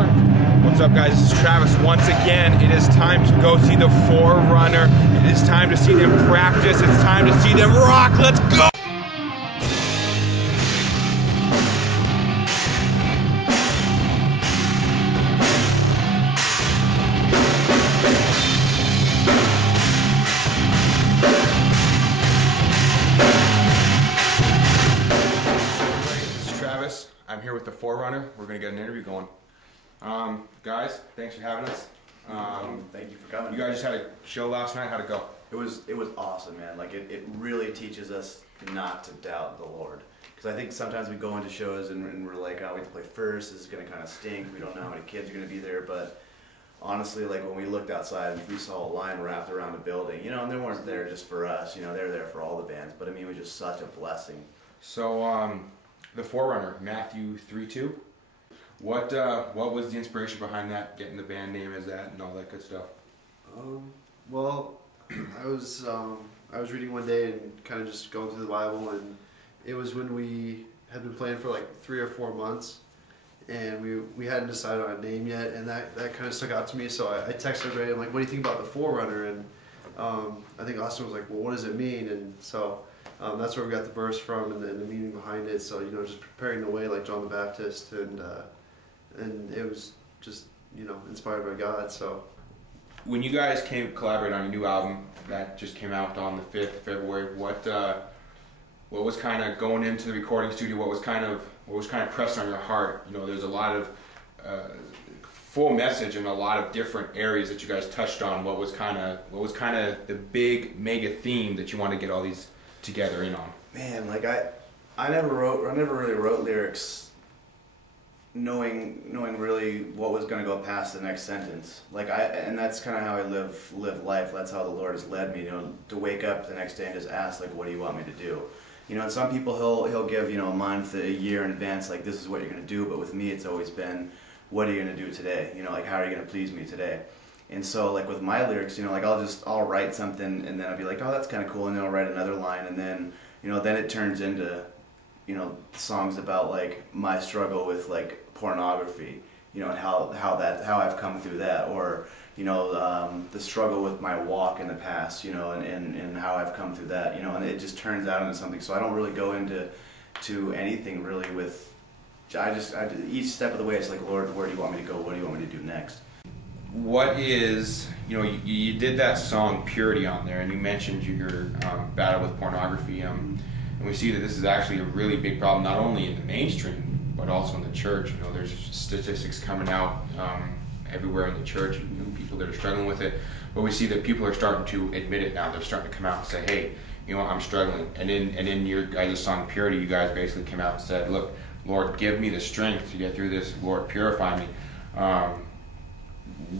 fun. What's up, guys? This is Travis once again. It is time to go see the Forerunner. It is time to see them practice. It's time to see them rock. Let's go! I'm here with the Forerunner. We're going to get an interview going. Guys, thanks for having us. Thank you for coming. You guys just had a show last night. How'd it go? It was awesome, man. Like it really teaches us not to doubt the Lord. Because I think sometimes we go into shows and we're like, oh, we have to play first. This is going to kind of stink. We don't know how many kids are going to be there. But honestly, like when we looked outside and we saw a line wrapped around the building, you know, and they weren't there just for us. You know, they were there for all the bands. But I mean, it was just such a blessing. So, the Forerunner, Matthew 3:2. What was the inspiration behind that? Getting the band name as that and all that good stuff. Well, I was reading one day and kind of just going through the Bible, and it was when we had been playing for like 3 or 4 months, and we hadn't decided on a name yet, and that kind of stuck out to me. So I texted everybody. I'm like, "What do you think about the Forerunner?" And I think Austin was like, "Well, what does it mean?" And so. That's where we got the verse from and the meaning behind it. So, you know, just preparing the way like John the Baptist, and it was just, you know, inspired by God. So, when you guys collaborate on a new album that just came out on the 5th of February, what was kind of going into the recording studio? What was kind of pressed on your heart? You know, there's a lot of full message in a lot of different areas that you guys touched on. What was kind of the big mega theme that you want to get all these together in on? Man, like I never really wrote lyrics knowing really what was going to go past the next sentence. And that's kind of how I live life. That's how the Lord has led me, you know, to wake up the next day and just ask, like, what do you want me to do? You know, and some people he'll give, you know, a month, a year in advance, like, this is what you're going to do. But with me, it's always been, what are you going to do today? You know, like, how are you going to please me today? And so, like, with my lyrics, you know, like, I'll write something, and then I'll be like, oh, that's kind of cool, and then I'll write another line, and then, you know, then it turns into, you know, songs about, like, my struggle with, like, pornography, you know, and how I've come through that, or, you know, the struggle with my walk in the past, you know, and how I've come through that, you know, and it just turns out into something. So I don't really go into anything really with, each step of the way, it's like, Lord, where do you want me to go? What do you want me to do next? What is, you know, you did that song Purity on there, and you mentioned your battle with pornography, and we see that this is actually a really big problem, not only in the mainstream, but also in the church. You know, there's statistics coming out everywhere in the church, you know, people that are struggling with it, but we see that people are starting to admit it now. They're starting to come out and say, hey, you know, I'm struggling. And in your guys' song Purity, you guys basically came out and said, look, Lord, give me the strength to get through this. Lord, purify me.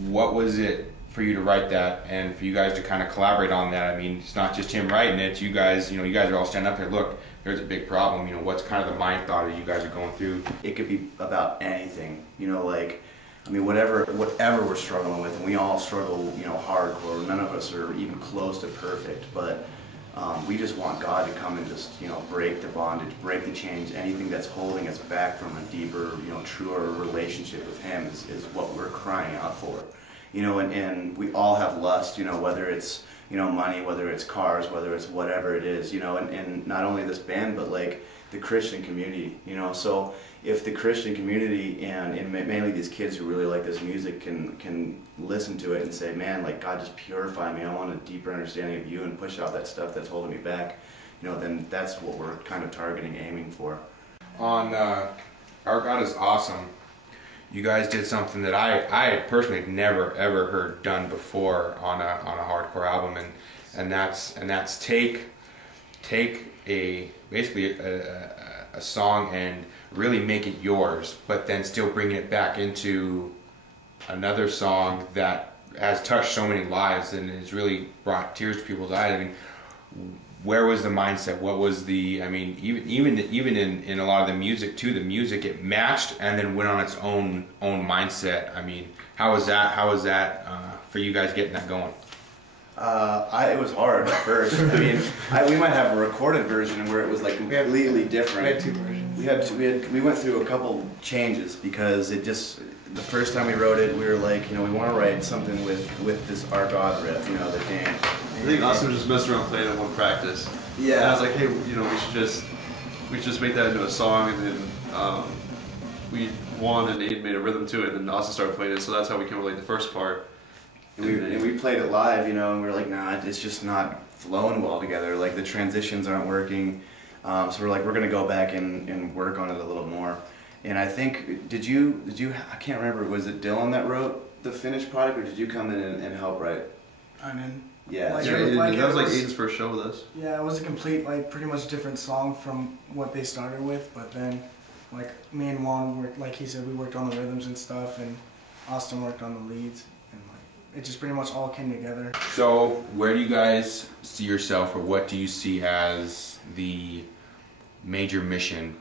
What was it for you to write that and for you guys to kind of collaborate on that? I mean, it's not just him writing it. You guys, you know, you guys are all standing up there. Look, there's a big problem. You know, what's kind of the mind thought as you guys are going through? It could be about anything. You know, like, I mean, whatever we're struggling with, and we all struggle, you know, hardcore. None of us are even close to perfect, but we just want God to come and just, you know, break the bondage, break the chains. Anything that's holding us back from a deeper, you know, truer relationship with Him is what we're crying out for. You know, and we all have lust, you know, whether it's, you know, money, whether it's cars, whether it's whatever it is, you know, and not only this band, but like the Christian community, you know. So if the Christian community and mainly these kids who really like this music can listen to it and say, man, like, God, just purify me. I want a deeper understanding of you and push out that stuff that's holding me back, you know, then that's what we're kind of targeting, aiming for. On Our God is Awesome, you guys did something that I personally had never ever heard done before on a hardcore album, and that's take basically a song and really make it yours, but then still bringing it back into another song that has touched so many lives and has really brought tears to people's eyes. I mean, where was the mindset? What was the, I mean, even in a lot of the music too, the music, it matched and then went on its own mindset. I mean, how was that for you guys getting that going? It was hard at first. I mean, we might have a recorded version where it was like completely different. We had two versions. We went through a couple changes because it just, the first time we wrote it, we were like, you know, we want to write something with this Our God riff, you know, the dance. I think Austin was just messing around playing it one practice. Yeah. And I was like, hey, you know, we should just make that into a song, and then we and Aiden made a rhythm to it, and then Austin started playing it, so that's how we came up with like the first part. And we played it live, you know, and we were like, nah, it's just not flowing well together. Like the transitions aren't working. So we're like, we're gonna go back and work on it a little more. And I think, did you? I can't remember. Was it Dylan that wrote the finished product, or did you come in and help write? I mean, Yeah. like, So that was like Aiden's first show with us. Yeah, it was a complete, like, pretty much different song from what they started with. But then, like, me and Juan worked, like he said, we worked on the rhythms and stuff, and Austin worked on the leads, and like, it just pretty much all came together. So, where do you guys see yourself, or what do you see as the major mission?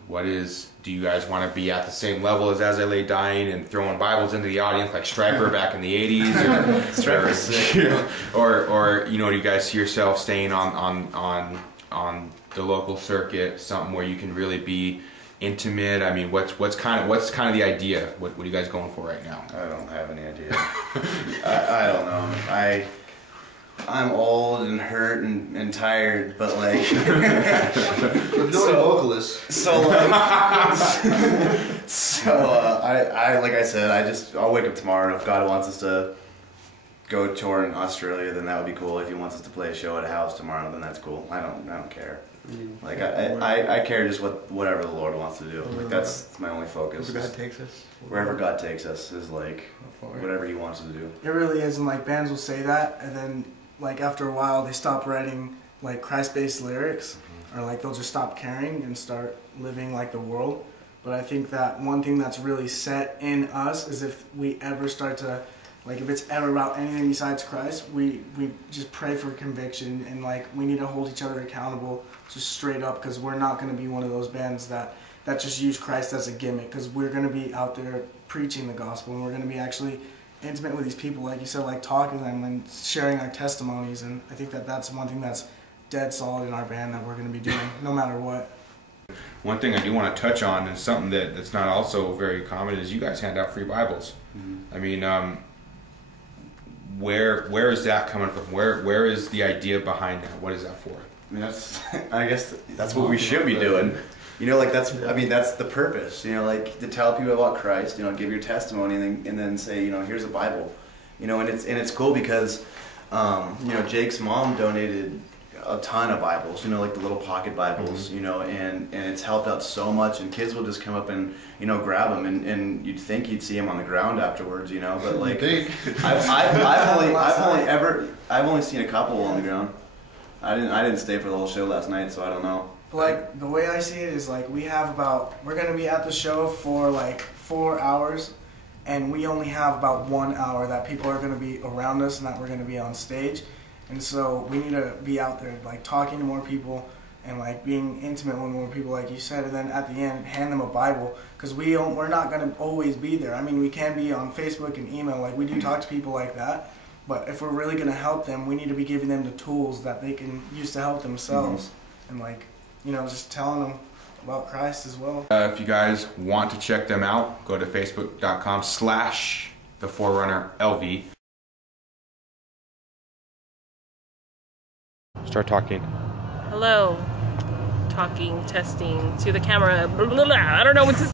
Do you guys want to be at the same level as I Lay Dying and throwing Bibles into the audience like Stryper back in the 80s? Or you know, do you guys see yourself staying on the local circuit, something where you can really be intimate? I mean, what's kind of the idea? What are you guys going for right now? I don't have any idea. I don't know. I'm old and hurt and tired, but like, But no vocalist. So like, I like I said, I'll wake up tomorrow, and if God wants us to go tour in Australia, then that would be cool. If He wants us to play a show at a house tomorrow, then that's cool. I don't care. Like I care just whatever the Lord wants to do. Like that's my only focus. Wherever God takes us. Wherever God takes us is like whatever He wants us to do. It really is, and like bands will say that, and then like after a while they stop writing like Christ-based lyrics, or like they'll just stop caring and start living like the world. But I think that one thing that's really set in us is if we ever start to, like if it's ever about anything besides Christ, we just pray for conviction, and like we need to hold each other accountable just straight up, because we're not going to be one of those bands that just use Christ as a gimmick, because we're going to be out there preaching the gospel, and we're going to be actually intimate with these people, like you said, like talking to them and sharing our testimonies. And I think that that's one thing that's dead solid in our band that we're going to be doing no matter what. One thing I do want to touch on, and something that's not also very common, is you guys hand out free Bibles. I mean, where is that coming from? Where is the idea behind that? What is that for? I mean, I guess that's what we should be doing. You know, like that's the purpose. You know, like to tell people about Christ. You know, give your testimony, and then say, you know, here's a Bible. You know, and it's cool because, you know, Jake's mom donated a ton of Bibles. You know, like the little pocket Bibles. You know, and it's helped out so much. And kids will just come up and, you know, grab them, and you'd think you'd see them on the ground afterwards. You know, but like I've only seen a couple on the ground. I didn't stay for the whole show last night, so I don't know. But like the way I see it is like we're gonna be at the show for like 4 hours, and we only have about 1 hour that people are gonna be around us and that we're gonna be on stage. And so we need to be out there like talking to more people and like being intimate with more people, like you said, and then at the end hand them a Bible, because we're not gonna always be there. I mean, we can be on Facebook and email, like we do talk to people like that. But if we're really gonna help them, we need to be giving them the tools that they can use to help themselves, and like, you know, just telling them about Christ as well. If you guys want to check them out, go to facebook.com/theforerunnerlv. Start talking. Hello. Talking, testing to the camera. Blah, blah, blah. I don't know what to